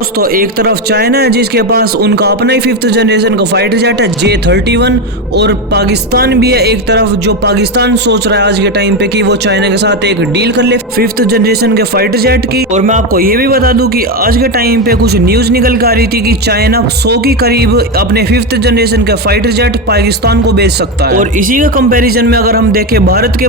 दोस्तों एक तरफ चाइना है जिसके पास उनका अपना ही 5th जनरेशन का फाइटर जेट है J-31 और पाकिस्तान भी है एक तरफ, जो पाकिस्तान सोच रहा है आज के टाइम पे कि वो चाइना के साथ एक डील कर ले 5th जनरेशन के फाइटर जेट की। और मैं आपको ये भी बता दूं कि आज के टाइम पे कुछ न्यूज निकल के आ रही थी कि चाइना 100 के करीब अपने 5th जनरेशन के फाइटर जेट पाकिस्तान को बेच सकता है। और इसी का कंपेरिजन में अगर हम देखें भारत के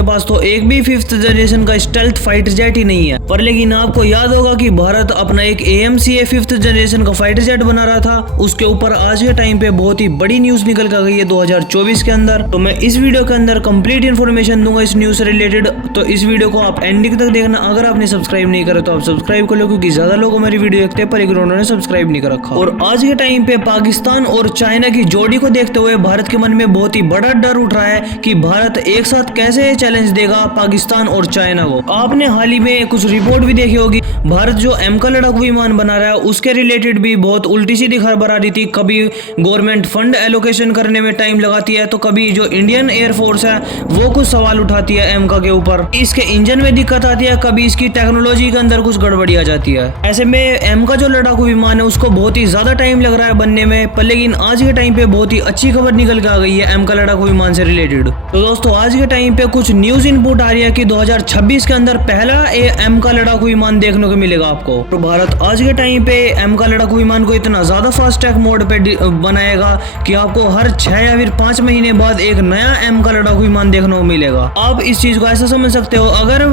पास तो एक भी 5th जनरेशन का स्टेल्थ फाइटर जेट ही नहीं है। पर लेकिन आपको याद होगा कि भारत अपना एक AMCA 5th जनरेशन का फाइटर जेट बना रहा था, उसके ऊपर आज के टाइम पे बहुत ही बड़ी न्यूज निकल कर गई है 2024 के अंदर। तो मैं इस वीडियो के अंदर कंप्लीट इन्फॉर्मेशन दूंगा इस न्यूज से रिलेटेड, तो इस वीडियो को आप एंडिंग तक देखना। अगर आपने सब्सक्राइब नहीं करा तो आप सब्सक्राइब कर लो, क्योंकि ज्यादा लोग हमारी वीडियो देखते हैं पर एक उन्होंने सब्सक्राइब नहीं कर रखा। और आज के टाइम पे पाकिस्तान और चाइना की जोड़ी को देखते हुए भारत के मन में बहुत ही बड़ा डर उठ रहा है कि भारत एक साथ कैसे चैलेंज देगा पाकिस्तान और चाइना को। आपने हाल ही में कुछ रिपोर्ट भी देखी होगी, भारत जो एमका लड़ाकू विमान बना रहा है उसके रिलेटेड भी बहुत उल्टी सीधी खबर आ रही थी। कभी गवर्नमेंट फंड एलोकेशन करने में टाइम लगाती है, तो कभी जो इंडियन एयरफोर्स है वो कुछ सवाल उठाती है एमका के ऊपर, इसके इंजन में दिक्कत आती है, कभी इसकी टेक्नोलॉजी के अंदर कुछ गड़बड़ी आ जाती है। ऐसे में एमका जो लड़ाकू विमान है उसको बहुत ही ज्यादा टाइम लग रहा है बनने में, पर लेकिन आज के टाइम पे बहुत ही अच्छी खबर निकल के आ गई है एमका लड़ाकू विमान से रिलेटेड। तो दोस्तों आज के टाइम पे कुछ न्यूज इनपुट आ रही है कि 2026 के अंदर पहला एमका लड़ाकू विमान देखने को मिलेगा आपको। तो भारत आज के टाइम पे एमका लड़ाकू विमान को इतना ज्यादा फास्ट ट्रैक मोड पे बनाएगा कि आपको हर 6 या फिर 5 महीने बाद एक नया एमका लड़ाकू विमान देखने को मिलेगा। आप इस चीज को ऐसा समझ सकते हो, अगर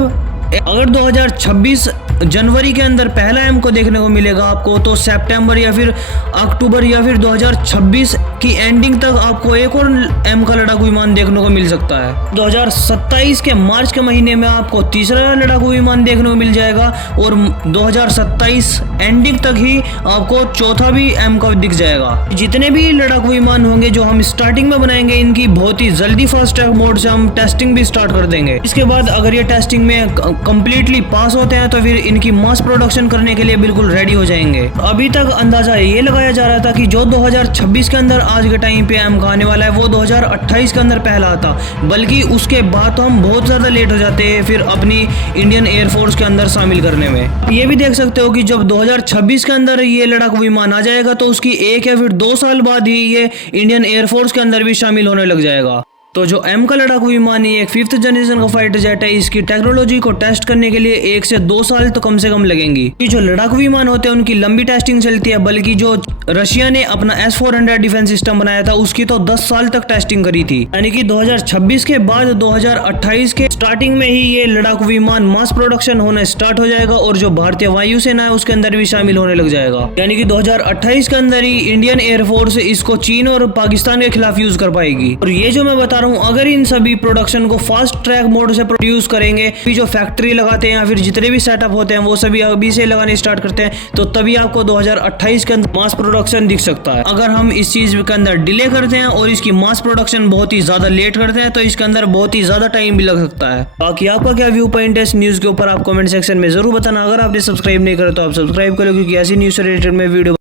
2026 जनवरी के अंदर पहला एम को देखने को मिलेगा आपको, तो सितंबर या फिर अक्टूबर या फिर 2026 की एंडिंग तक आपको एक और एम का लड़ाकू विमान देखने को मिल सकता है। 2027 के मार्च के महीने में आपको तीसरा लड़ाकू विमान देखने को मिल जाएगा और 2027 एंडिंग तक ही आपको चौथा भी एम का दिख जाएगा। जितने भी लड़ाकू विमान होंगे जो हम स्टार्टिंग में बनाएंगे, इनकी बहुत ही जल्दी फास्ट ट्रैक मोड से हम टेस्टिंग भी स्टार्ट कर देंगे। इसके बाद अगर ये टेस्टिंग में कंप्लीटली पास होते हैं तो फिर इनकी मास प्रोडक्शन करने के लिए बिल्कुल रेडी हो जाएंगे। अभी तक अंदाजा ये लगाया जा रहा था कि जो 2026 के अंदर आज के टाइम पे एम आने वाला है वो 2028 के अंदर पहला आता, बल्कि उसके बाद तो हम बहुत ज्यादा लेट हो जाते हैं फिर अपनी इंडियन एयरफोर्स के अंदर शामिल करने में। ये भी देख सकते हो कि जब 2026 के अंदर ये लड़ाकू विमान आ जाएगा तो उसकी 1 या फिर 2 साल बाद ही ये इंडियन एयरफोर्स के अंदर भी शामिल होने लग जाएगा। तो जो एम का लड़ाकू विमान है एक 5th जनरेशन का फाइटर जेट है, इसकी टेक्नोलॉजी को टेस्ट करने के लिए 1 से 2 साल तो कम से कम लगेंगी। जो लड़ाकू विमान होते हैं उनकी लंबी टेस्टिंग चलती है, बल्कि जो रशिया ने अपना S-400 डिफेंस सिस्टम बनाया था उसकी तो 10 साल तक टेस्टिंग करी थी। यानी कि 2026 के बाद 2028 के स्टार्टिंग में ही ये लड़ाकू विमान मास प्रोडक्शन होना स्टार्ट हो जाएगा और जो भारतीय वायुसेना है उसके अंदर भी शामिल होने लग जाएगा। यानी कि 2028 के अंदर ही इंडियन एयरफोर्स इसको चीन और पाकिस्तान के खिलाफ यूज कर पाएगी। और ये जो मैं बता रहा हूँ, अगर इन सभी प्रोडक्शन को फास्ट ट्रैक मोड से प्रोड्यूस करेंगे, जो फैक्ट्री लगाते हैं या फिर जितने भी सेटअप होते हैं वो सभी अभी से लगाने स्टार्ट करते हैं, तो तभी आपको 2028 के अंदर मास प्रोडक्शन दिख सकता है। अगर हम इस चीज के अंदर डिले करते हैं और इसकी मास प्रोडक्शन बहुत ही ज्यादा लेट करते हैं तो इसके अंदर बहुत ही ज्यादा टाइम भी लग सकता है। बाकी आपका क्या व्यू पॉइंट है इस न्यूज के ऊपर आप कमेंट सेक्शन में जरूर बताना। अगर आपने सब्सक्राइब नहीं करा तो आप सब्सक्राइब करो, क्योंकि ऐसी न्यूज से रिलेटेड में वीडियो